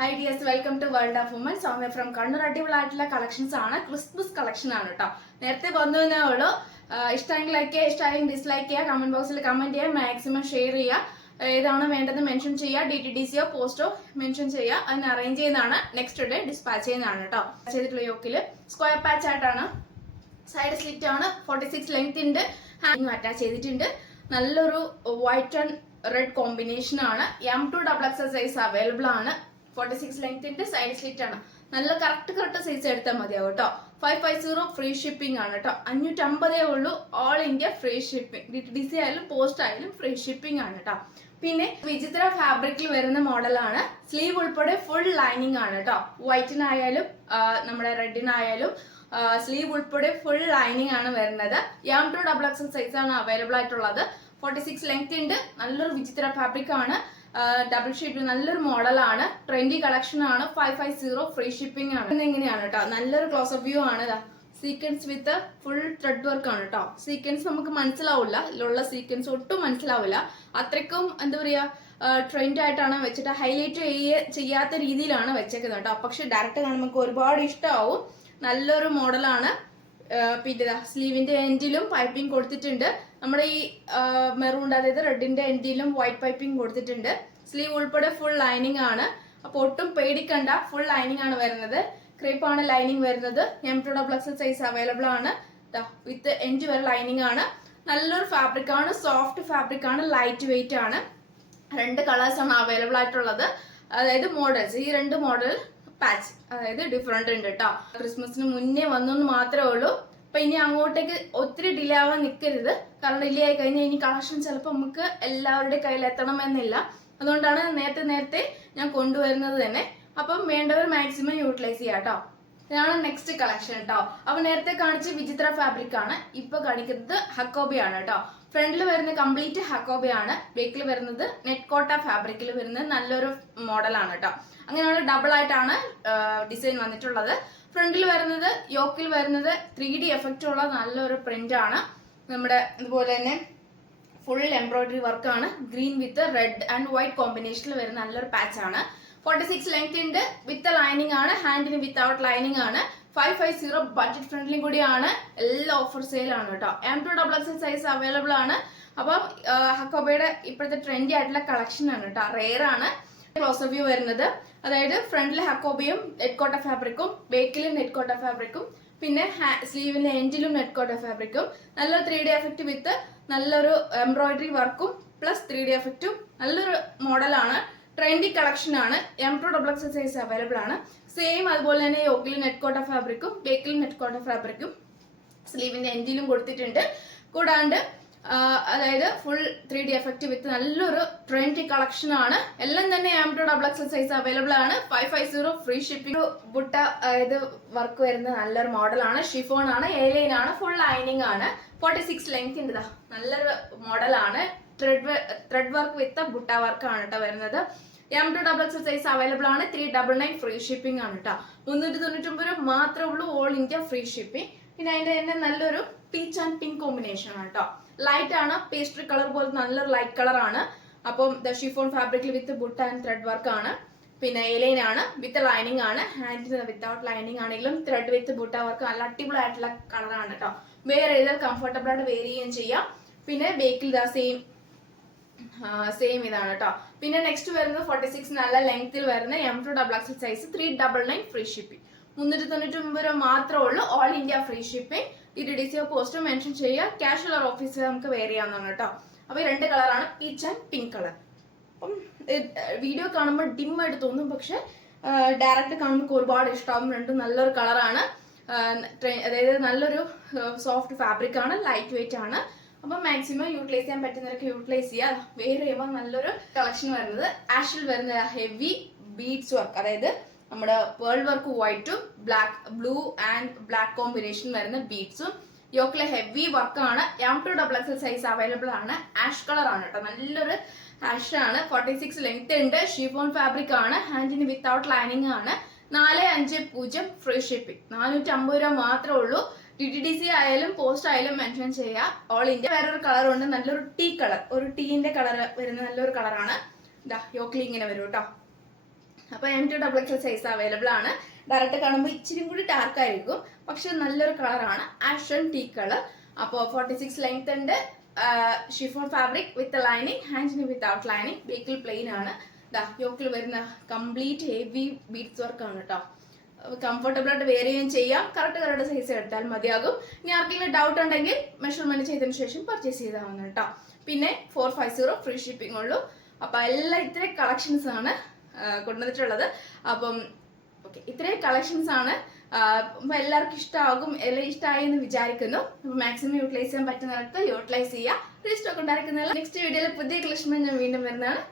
Hi dears, welcome to World of Women. So I'm from Kannur അടിപൊളിയായിട്ടുള്ള collections ആണ്, Christmas collection ആണ് കേട്ടോ. നേരത്തെ വന്നതേ ഉള്ളൂ. ഇഷ്ടമെങ്കിൽ ലൈക്ക് ചെയ്യുക, ഇഷ്ടമായെങ്കിൽ ഡിസ്ലൈക്ക് ചെയ്യുക, കമന്റ് ബോക്സിൽ കമന്റ് ചെയ്യുക, മാക്സിമം ഷെയർ ചെയ്യുക, ഏതാണ് വേണ്ടത് മെൻഷൻ ചെയ്യുക, DTDCയോ പോസ്റ്റോ മെൻഷൻ ചെയ്യുക, അതിന് അറേഞ്ച് ചെയ്യുന്നതാണ്, നെക്സ്റ്റ് ഡേ ഡിസ്പാച്ച് ചെയ്യുന്നതാണ് കേട്ടോ. ചെയ്തിട്ടുള്ള യോക്കില് സ്ക്വയർ പാച്ച് ആയിട്ടാണ്, സൈഡ് സ്ലിറ്റ് ആണ്, 46 ലെങ്ത്തിന്റെ ഹാങ്ങിങ് അറ്റാച്ച് ചെയ്തിട്ടുണ്ട്. നല്ലൊരു വൈറ്റ് ആൻഡ് റെഡ് കോമ്പിനേഷൻ ആണ്. M2XXL സൈസ് അവൈലബിൾ ആണ്. 46 ലെങ്ത്തിന്റെ സൈഡ് സ്ലിറ്റ് ആണ്. നല്ല കറക്റ്റ് സൈസ് എടുത്താൽ മതിയാവും കേട്ടോ. 550 ഫ്രീ ഷിപ്പിംഗ് ആണ് കേട്ടോ. 550 ഉള്ളൂ, all India free shipping. DTDC ആയാലും പോസ്റ്റ് ആയാലും ഫ്രീ ഷിപ്പിംഗ് ആണ് കേട്ടോ. പിന്നെ വിചിത്ര ഫാബ്രിക്കിൽ വരുന്ന മോഡലാണ്. സ്ലീവ് ഉൾപ്പെടെ ഫുൾ ലൈനിങ് ആണ് കേട്ടോ. വൈറ്റിനായാലും നമ്മുടെ റെഡിനായാലും സ്ലീവ് ഉൾപ്പെടെ ഫുൾ ലൈനിങ് ആണ് വരുന്നത്. M2XXL സൈസ് ആണ് അവൈലബിൾ ആയിട്ടുള്ളത്. 46 ലെങ്ത് ഉണ്ട്. നല്ലൊരു വിചിത്ര ഫാബ്രിക് ആണ്. ഡബിൾ ഷീറ്റ് നല്ലൊരു മോഡലാണ്. ട്രെൻഡി കളക്ഷൻ ആണ്. 550 ഫ്രീ ഷിപ്പിംഗ് ആണ്. ഇങ്ങനെയാണ് കേട്ടോ. നല്ലൊരു ക്ലോസ് അപ്പ് വ്യൂ ആണ്. Sequence with full thread work ആണ് കേട്ടോ. സീക്വൻസ് നമുക്ക് മനസ്സിലാവില്ല, ഇതിലുള്ള സീക്വൻസ് ഒട്ടും മനസ്സിലാവില്ല. അത്രയ്ക്കും എന്താ പറയാ ട്രെൻഡ് ആയിട്ടാണ് വെച്ചിട്ട് ഹൈലൈറ്റ് ചെയ്യാത്ത രീതിയിലാണ് വെച്ചേക്കുന്നത് കേട്ടോ. പക്ഷെ ഡയറക്റ്റ് കാണുമ്പോൾ നമുക്ക് ഒരുപാട് ഇഷ്ടമാവും. നല്ലൊരു മോഡലാണ്. പിന്നെ സ്ലീവിന്റെ എൻഡിലും പൈപ്പിംഗ് കൊടുത്തിട്ടുണ്ട്. നമ്മുടെ ഈ മെറൂൺ അതായത് റെഡിന്റെ എൻഡിലും വൈറ്റ് പൈപ്പിംഗ് കൊടുത്തിട്ടുണ്ട്. സ്ലീവ് ഉൾപ്പെടെ ഫുൾ ലൈനിങ് ആണ്. അപ്പൊ ഒട്ടും പേടിക്കണ്ട, ഫുൾ ലൈനിങ് ആണ് വരുന്നത്. ക്രേപ്പ് ആണ് ലൈനിങ് വരുന്നത്. M2XXL സൈസ് അവൈലബിൾ ആണ്. വിത്ത് എൻഡ് വരെ ലൈനിങ് ആണ്. നല്ലൊരു ഫാബ്രിക് ആണ്, സോഫ്റ്റ് ഫാബ്രിക് ആണ്, ലൈറ്റ് വെയിറ്റ് ആണ്. 2 കളേഴ്സ് ആണ് അവൈലബിൾ ആയിട്ടുള്ളത്. അതായത് മോഡൽസ്, ഈ 2 മോഡൽ പാച്ച് അതായത് ഡിഫറെന്റ് ഉണ്ട് കേട്ടോ. ക്രിസ്മസിന് മുന്നേ വന്നെന്ന് മാത്രമേ ഉള്ളൂ. അപ്പൊ ഇനി അങ്ങോട്ടേക്ക് ഒത്തിരി ഡിലേ ആവാൻ നിൽക്കരുത്. കാരണം ഡിലേ ആയി കഴിഞ്ഞാൽ ഇനി കളക്ഷൻ ചിലപ്പോൾ നമുക്ക് എല്ലാവരുടെ കയ്യിൽ എത്തണമെന്നില്ല. അതുകൊണ്ടാണ് നേരത്തെ ഞാൻ കൊണ്ടുവരുന്നത് തന്നെ. അപ്പം വേണ്ടവർ മാക്സിമം യൂട്ടിലൈസ് ചെയ്യാം കേട്ടോ. ഇതാണ് നെക്സ്റ്റ് കളക്ഷൻ കേട്ടോ. അപ്പൊ നേരത്തെ കാണിച്ച വിചിത്ര ഫാബ്രിക് ആണ്. ഇപ്പൊ കാണിക്കുന്നത് ഹക്കോബയാണ് കേട്ടോ. ഫ്രണ്ടിൽ വരുന്ന കംപ്ലീറ്റ് ഹക്കോബയാണ്. ബാക്കിൽ വരുന്നത് നെറ്റ് കോട്ട ഫാബ്രിക്കിൽ വരുന്ന നല്ലൊരു മോഡലാണ് കേട്ടോ. അങ്ങനെയാണ് ഡബിൾ ആയിട്ടാണ് ഡിസൈൻ വന്നിട്ടുള്ളത്. ഫ്രണ്ടിൽ വരുന്നത് യോക്കിൽ വരുന്നത് 3D എഫക്റ്റ് ഉള്ള നല്ലൊരു പ്രിന്റ് ആണ്. നമ്മുടെ ഇതുപോലെ തന്നെ ഫുൾ എംബ്രോയിഡറി വർക്ക് ആണ്. Green with red and white കോമ്പിനേഷനിൽ വരുന്ന നല്ലൊരു പാച്ച് ആണ്. 46 ലെങ്ത് ഉണ്ട്. വിത്ത് ലൈനിങ് ആണ്. ഹാൻഡിന് വിത്തൗട്ട് ലൈനിങ് ആണ്. 550 ബഡ്ജറ്റ് ഫ്രണ്ട്ലി കൂടിയാണ്. എല്ലാ ഓഫർ സെയിൽ ആണ് കേട്ടോ. M2XXL സൈസ് അവൈലബിൾ ആണ്. അപ്പം ഹക്കോബയുടെ ഇപ്പോഴത്തെ ട്രെൻഡി ആയിട്ടുള്ള കളക്ഷൻ ആണ് കേട്ടോ. റെയർ ആണ്. ക്ലോസ് വ്യൂ വരുന്നത് അതായത് ഫ്രണ്ടിലെ ഹക്കോബയും നെറ്റ് കോട്ട ഫാബ്രിക്കും, ബാക്കിലും നെറ്റ് കോട്ട ഫാബ്രിക്കും, പിന്നെ സ്ലീവിന്റെ എൻഡിലും നെറ്റ് കോട്ട ഫാബ്രിക്കും. നല്ലൊരു 3D എഫക്റ്റ് വിത്ത് നല്ലൊരു എംബ്രോയിഡറി വർക്കും പ്ലസ് 3D എഫക്റ്റും. നല്ലൊരു മോഡലാണ്. ട്രെൻഡി കളക്ഷൻ ആണ്. M2XXL സൈസ് അവൈലബിൾ ആണ്. സെയിം അതുപോലെ തന്നെ യോക്കിൽ നെറ്റ് കോട്ട ഫാബ്രിക്കും ബാക്കിലും നെറ്റ് കോട്ട ഫാബ്രിക്കും സ്ലീവിന്റെ എൻഡിലും കൊടുത്തിട്ടുണ്ട്. കൂടാണ്ട് അതായത് ഫുൾ 3D എഫക്റ്റ് വിത്ത് നല്ലൊരു ട്രെൻഡി കളക്ഷൻ ആണ്. എല്ലാം തന്നെ M2XXL സൈസ് അവൈലബിൾ ആണ്. 550 ഫ്രീ ഷിപ്പിംഗ്. ബുട്ട അതായത് വർക്ക് വരുന്ന നല്ലൊരു മോഡലാണ്. ഷിഫോൺ ആണ്, എലൈൻ ആണ്, ഫുൾ ലൈനിങ് ആണ്. 46 ലെങ്ത് ഉണ്ട്. നല്ലൊരു മോഡലാണ്. Thread work with butta work ആണ് കേട്ടോ വരുന്നത്. M2XXL സൈസ് അവൈലബിൾ ആണ്. 399 ഫ്രീ ഷിപ്പിംഗ് ആണ് കേട്ടോ. 399 രൂപ മാത്രമേ ഉള്ളൂ, ഓൾ ഇന്ത്യ ഫ്രീ ഷിപ്പിംഗ്. പിന്നെ അതിന്റെ തന്നെ നല്ലൊരു പീച്ച് ആൻഡ് പിങ്ക് കോമ്പിനേഷൻ ആണ് കേട്ടോ. ലൈറ്റ് ആണ്, പേസ്ട്രി കളർ പോലെ നല്ലൊരു ലൈറ്റ് കളർ ആണ്. അപ്പം ഷിഫോൺ ഫാബ്രിക്കിൽ വിത്ത് ബുട്ട ആൻഡ് ത്രെഡ് വർക്ക് ആണ്. പിന്നെ എലൈൻ ആണ്, വിത്ത് ലൈനിങ് ആണ്. ഹാൻഡിന് വിത്തൗട്ട് ലൈനിങ് ആണെങ്കിലും ത്രെഡ് വിത്ത് ബുട്ട വർക്ക് നല്ല അടിപൊളി ആയിട്ടുള്ള കളറാണ് കേട്ടോ. വെയർ ചെയ്താൽ കംഫർട്ടബിൾ ആയിട്ട് വെയർ ചെയ്യുകയും ചെയ്യാം. പിന്നെ ബേക്കിൽ സെയിം ഇതാണ് കേട്ടോ. പിന്നെ നെക്സ്റ്റ് വരുന്നത് 46 നല്ല ലെങ്ത്തിൽ വരുന്ന M2XXL സൈസ് 399 ഫ്രീ ഷിപ്പിംഗ്. 399 രൂപ മാത്രമേ ഉള്ളൂ, ഓൾ ഇന്ത്യ ഫ്രീ ഷിപ്പിംഗ്. DTDCയോ പോസ്റ്റോ മെൻഷൻ ചെയ്യുക. ക്യാഷ് ഉള്ള ഓഫീസിൽ നമുക്ക് വെയർ ചെയ്യാവുന്നതാണ് കേട്ടോ. അപ്പൊ ഈ 2 കളറാണ്, പീച്ച് ആൻഡ് പിങ്ക് കളർ. അപ്പം വീഡിയോ കാണുമ്പോൾ ഡിം ആയിട്ട് തോന്നും, പക്ഷെ ഡയറക്റ്റ് കാണുമ്പോൾ ഒരുപാട് ഇഷ്ടമാകും. രണ്ടും നല്ലൊരു കളറാണ്. അതായത് നല്ലൊരു സോഫ്റ്റ് ഫാബ്രിക് ആണ്, ലൈറ്റ് വെയിറ്റ് ആണ്. അപ്പൊ മാക്സിമം യൂട്ടിലൈസ് ചെയ്യാൻ പറ്റുന്നവരൊക്കെ യൂട്ടിലൈസ് ചെയ്യുക. വേറെ ചെയ്യുമ്പോൾ നല്ലൊരു കളക്ഷൻ വരുന്നത് ആഷിൽ വരുന്ന ഹെവി ബീഡ്സ് വർക്ക്, അതായത് നമ്മുടെ പേൾ വർക്ക് വൈറ്റും ബ്ലൂ ആൻഡ് ബ്ലാക്ക് കോമ്പിനേഷൻ വരുന്ന ബീഡ്സും. യോക്കിലെ ഹെവി വർക്കാണ്. M2XXL സൈസ് അവൈലബിൾ ആണ്. ആഷ് കളർ ആണ് കേട്ടോ. നല്ലൊരു ആഷ് ആണ്. 46 ലെങ്ത് ഉണ്ട്. ഷിഫോൺ ഫാബ്രിക് ആണ്. ഹാൻഡിന് വിത്തൗട്ട് ലൈനിങ് ആണ്. 450 ഫ്രീ ഷിപ്പിംഗ്. 450 രൂപ മാത്രമേ ഉള്ളൂ. DTDC ആയാലും പോസ്റ്റ് ആയാലും മെൻഷൻ ചെയ്യുക. All India. വേറൊരു കളർ ഉണ്ട്, നല്ലൊരു ടീ കളർ, ഒരു ടീന്റെ കളർ വരുന്ന നല്ലൊരു കളറാണ്. യോക്കിൽ ഇങ്ങനെ വരും കേട്ടോ. അപ്പോൾ M2XX സൈസ് അവൈലബിൾ ആണ്. ഡയറക്റ്റ് കാണുമ്പോൾ ഇച്ചിരി കൂടി ഡാർക്ക് ആയിരിക്കും, പക്ഷെ നല്ലൊരു കളറാണ്, ആഷൻ ടീ കളർ. അപ്പോൾ 46 ലെങ്ത് ഉണ്ട്, ഷിഫോൺ ഫാബ്രിക് വിത്ത് ലൈനിങ്, ഹാൻഡിന് വിത്തൗട്ട് ലൈനിങ്, ബേക്കിൽ പ്ലെയിൻ ആണ്. യോക്കിൽ വരുന്ന കംപ്ലീറ്റ് ഹെവി ബീഡ്സ് വർക്ക് ആണ് കേട്ടോ. കംഫർട്ടബിൾ ആയിട്ട് വെയർ ചെയ്യുകയും ചെയ്യാം. കറക്റ്റ് സൈസ് എടുത്താൽ മതിയാകും. ഇനി ആർക്കെങ്കിലും ഡൗട്ട് ഉണ്ടെങ്കിൽ മെഷർമെന്റ് ചെയ്തതിനു ശേഷം പർച്ചേസ് ചെയ്താവുന്ന കേട്ടോ. പിന്നെ 450 ഫ്രീ ഷിപ്പിംഗ് ഉള്ളൂ. അപ്പൊ എല്ലാം ഇത്രയും കളക്ഷൻസ് ആണ് കൊണ്ടുവന്നിട്ടുള്ളത്. അപ്പം ഓക്കെ, ഇത്രയും കളക്ഷൻസ് ആണ്. എല്ലാവർക്കും ഇഷ്ടമാകും, എല്ലാം ഇഷ്ടമായി എന്ന് വിചാരിക്കുന്നു. മാക്സിമം യൂട്ടിലൈസ് ചെയ്യാൻ പറ്റുന്നവർക്ക് യൂട്ടിലൈസ് ചെയ്യുക. റീസ്റ്റോക്ക് ഉണ്ടായിരിക്കുന്നതിൽ നെക്സ്റ്റ് വീഡിയോയിൽ പുതിയ കളക്ഷൻ ഞാൻ വീണ്ടും വരുന്നതാണ്.